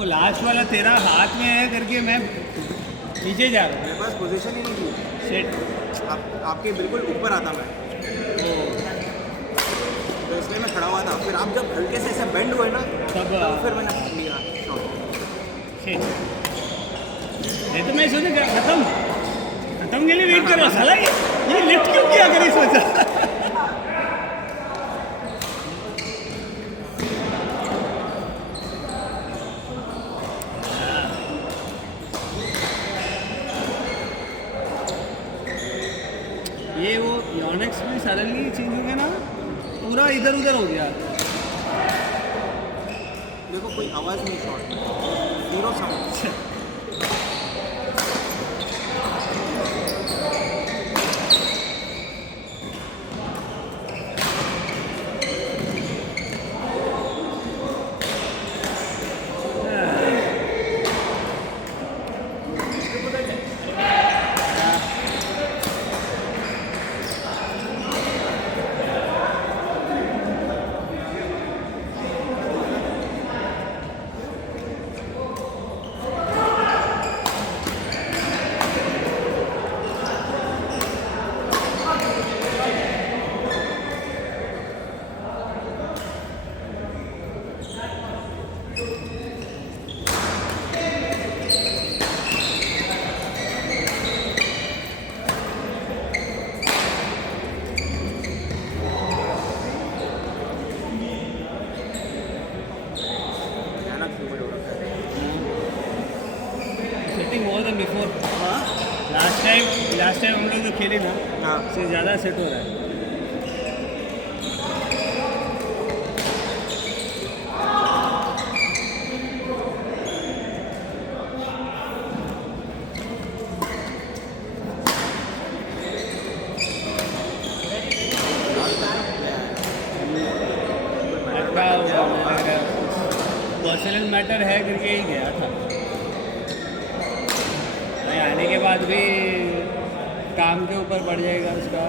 वो लास्ट वाला तेरा हाथ में है करके मैं नीचे जा रहा मेरे पास पोजीशन ही नहीं थी। हूँ सेट। आपके बिल्कुल ऊपर आता मैं, तो इसलिए मैं खड़ा हुआ था। फिर आप जब हल्के से ऐसे बेंड हुए ना, तब तो फिर मैंने लिया शॉट। सेट नहीं तो मैं सोचा खत्म के लिए वेट कर रहा साला ये लिफ्ट क्यों किया करे सोचा। ये वो योनेक्स में सडनली चेंज हो गया ना, पूरा इधर उधर हो गया। देखो कोई आवाज़ नहीं, shot zero sound. Setting more than before. Last time हम लोग जो खेले ना, हाँ उससे ज़्यादा सेट हो रहा है। पर्सनल मैटर है करके ही गया था। मैं आने के बाद भी काम के ऊपर बढ़ जाएगा उसका।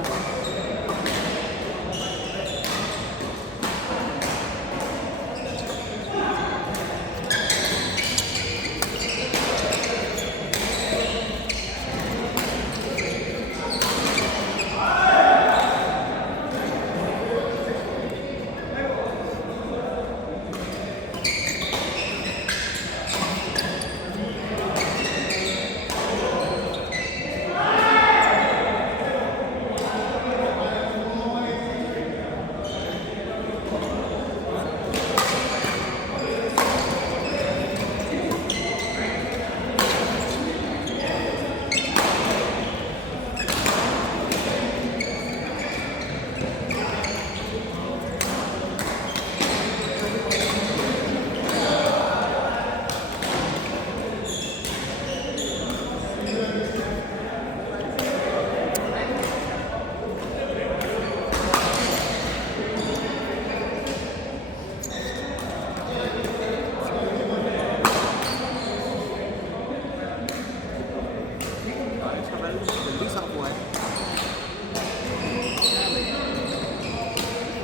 जल्दी साफ हुआ है।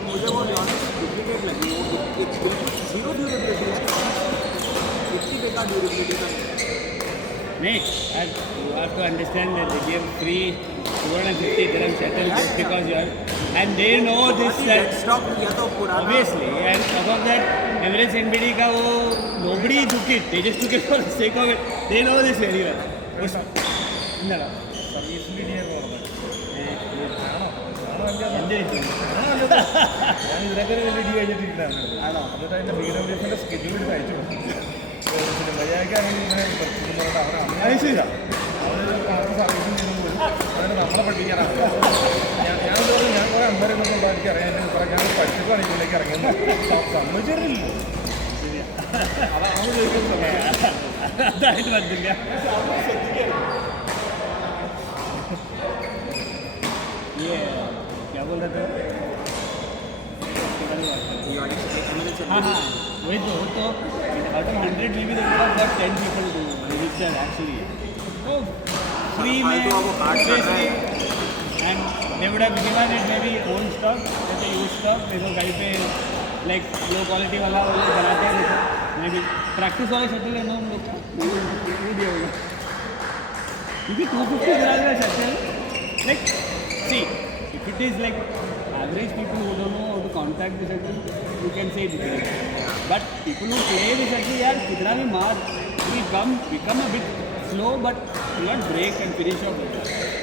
मुझे वो डुप्लीकेट लगी, वो बिल्कुल जीरो ड्यूरेबिलिटी है, इतनी बेकार ड्यूरेबिलिटी का। नहीं, you have to understand that they give free 250 dirham settle just because you are, and they know this that stock किया तो पुराना। obviously, and above that Emirates NBD का वो nobody took it, they just took it for the sake of it, they know this very well. ഇന്നടാ service media ഞാൻ ഇതിനൊക്കെ വലിയ ഡി കഴിഞ്ഞിട്ടില്ലായിരുന്നു. ആണോ? എന്നിട്ട് അതിൻ്റെ ബിഗ്നോഗ്രഫിൻ്റെ സ്കെഡ്യൂൾ എടുത്ത് അയച്ചു കൊടുത്തു. മര്യാദയ്ക്കാണെങ്കിൽ ഇങ്ങനെ പറഞ്ഞിട്ട് അവർ അന്വേഷിച്ചില്ല. അവർ സർവീസും ചെയ്തു പോലും അതിന് നമ്മളെ പഠിപ്പിക്കാനാണ്. ഞാൻ തോന്നുന്നു ഞാൻ കുറേ അമ്പരൊന്നും എനിക്ക് അറിയാൻ പറയാൻ ഞാൻ പഠിച്ചിട്ടാണ് ഇതിലേക്ക് ഇറങ്ങിയത്. സമ്മതിച്ചിരുന്നില്ലല്ലോ. അതാണ് ചോദിക്കുന്നത്. അതായിട്ട് പറ്റില്ല. ये क्या बोल रहे थे? हाँ हाँ वही तो out of 100 maybe they would have got 10 people to register actually. तो free में obviously, and they would have given it maybe old stock, जैसे used stock, देखो कहीं पे like low quality वाला वो लोग बनाते हैं देखो मैं भी प्रैक्टिस वाला शटल है ना हम लोग का वो दिया होगा क्योंकि 250 ग्राम का shuttle like see if it is like average people who don't know how to contact the shuttle you can say it but people who play the shuttle यार कितना भी मार we become a bit slow but not break and finish off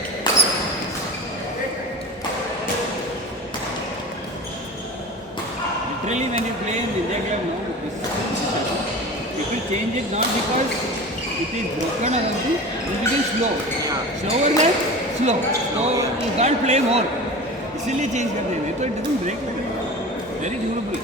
literally when you play in India club now this people change it not because it is broken or something it becomes slow slower than slow so you can't play more इसीलिए चेंज कर देंगे तो it doesn't break very durably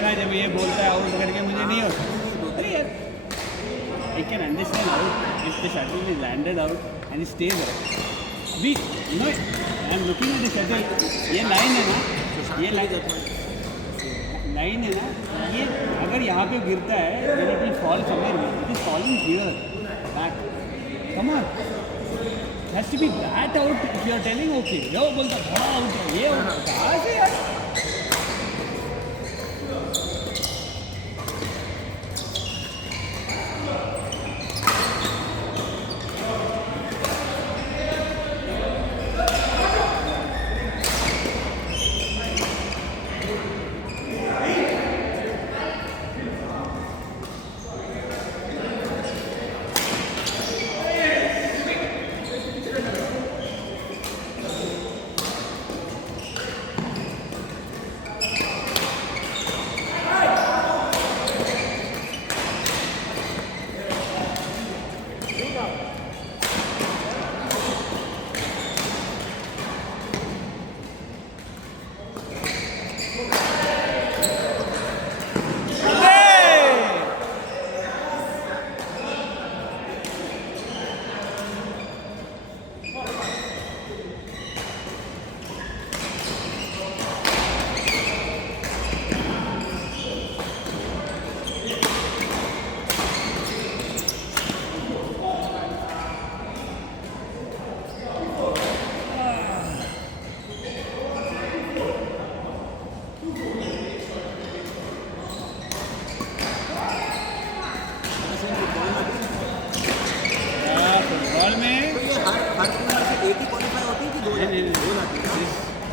ना जब ये बोलता है आउट करके मुझे नहीं होता अरे यार I can understand out if the shuttle is landed out and stage out अभी you know I am looking at the shuttle ये लाइन है ना ये लाइन है ना ये अगर यहाँ पे गिरता है then it will fall somewhere it is falling here back come on has to be that out if you are telling okay यो बोलता बड़ा आउट है ये कहाँ से यार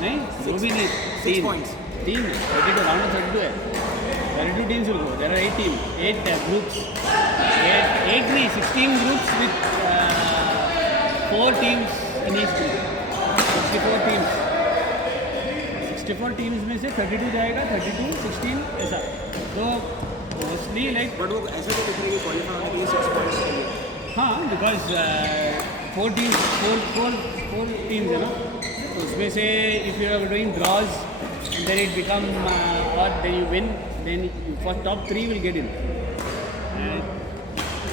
नहीं वो भी नहीं तीन 32 राउंड ऑफ 32 है 32 teams will go there are 8 groups 8 नहीं 16 groups with 4 teams in each group 64 teams में से 32 जाएगा 32 16 ऐसा तो मोस्टली लाइक बट वो ऐसे तो दिख रही है क्वालीफाई होने के लिए 6 पॉइंट्स के लिए हाँ बिकॉज 4 टीम्स है ना तो उसमें से if you are doing draws then it become और then you win then for top 3 will get in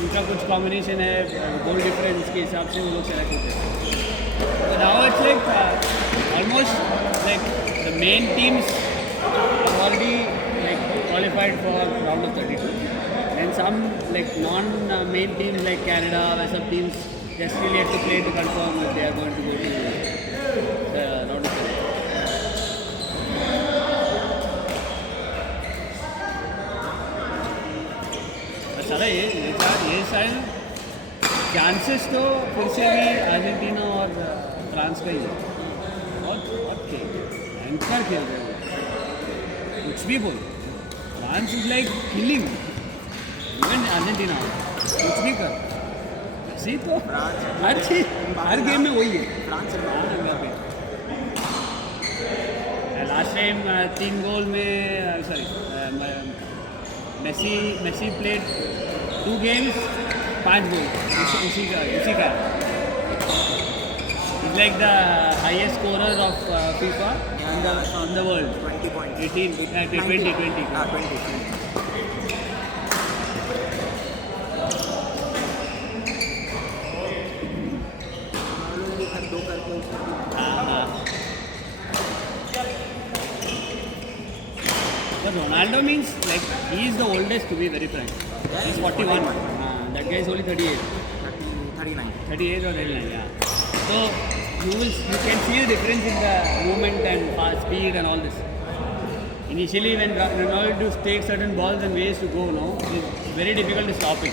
उनका कुछ कॉम्बिनेशन है गोल डिफरेंस के हिसाब से वो लोग सेलेक्ट होते हैं तो now it's like almost like the main teams already like qualified for round of 32 and some like non-main teams like Canada or some teams just really have to play to confirm if they are going to go to the round of 32. अच्छा ये शायद चांसेस तो फिर से भी अर्जेंटीना और फ्रांस का ही है बहुत भयंकर खेल रहे हैं कुछ भी बोल France is like killing even Argentina कुछ भी कर सी तो हर गेम में वही है लास्ट टाइम 3 गोल में सॉरी मेसी प्लेड 2 गेम्स 5 गोल उसी का He's like the highest scorer of FIFA in the world. 20 points. 18, 20, 20. हाँ 20. रोनाल्डो ने फिर 2 करके उसको हाँ. But Ronaldo means like he is the oldest, to be very frank. He's 41. That guy is only 38. 39. 38 or 39, yeah. So you can see the difference in the movement and speed and all this. Initially, when Ronaldo takes certain balls and ways to go, no, it's very difficult to stop it.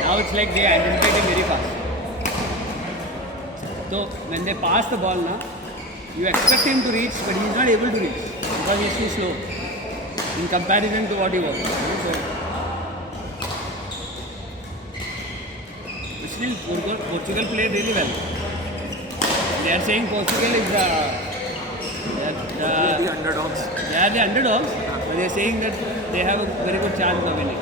Now it's like they are anticipating very fast. So when they pass the ball now, you expect him to reach, but he is not able to reach because he is too slow in comparison to what he was. So, still, Portugal played really well. They are saying Portugal is The underdogs. they are the underdogs, but they are saying that they have a very good chance of winning.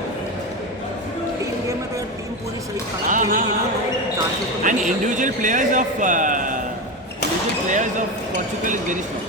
Team game में तो यार टीम पूरी सही हाँ, खेलेगी हाँ, ना हाँ. तो chances तो And individual players of Portugal is very strong.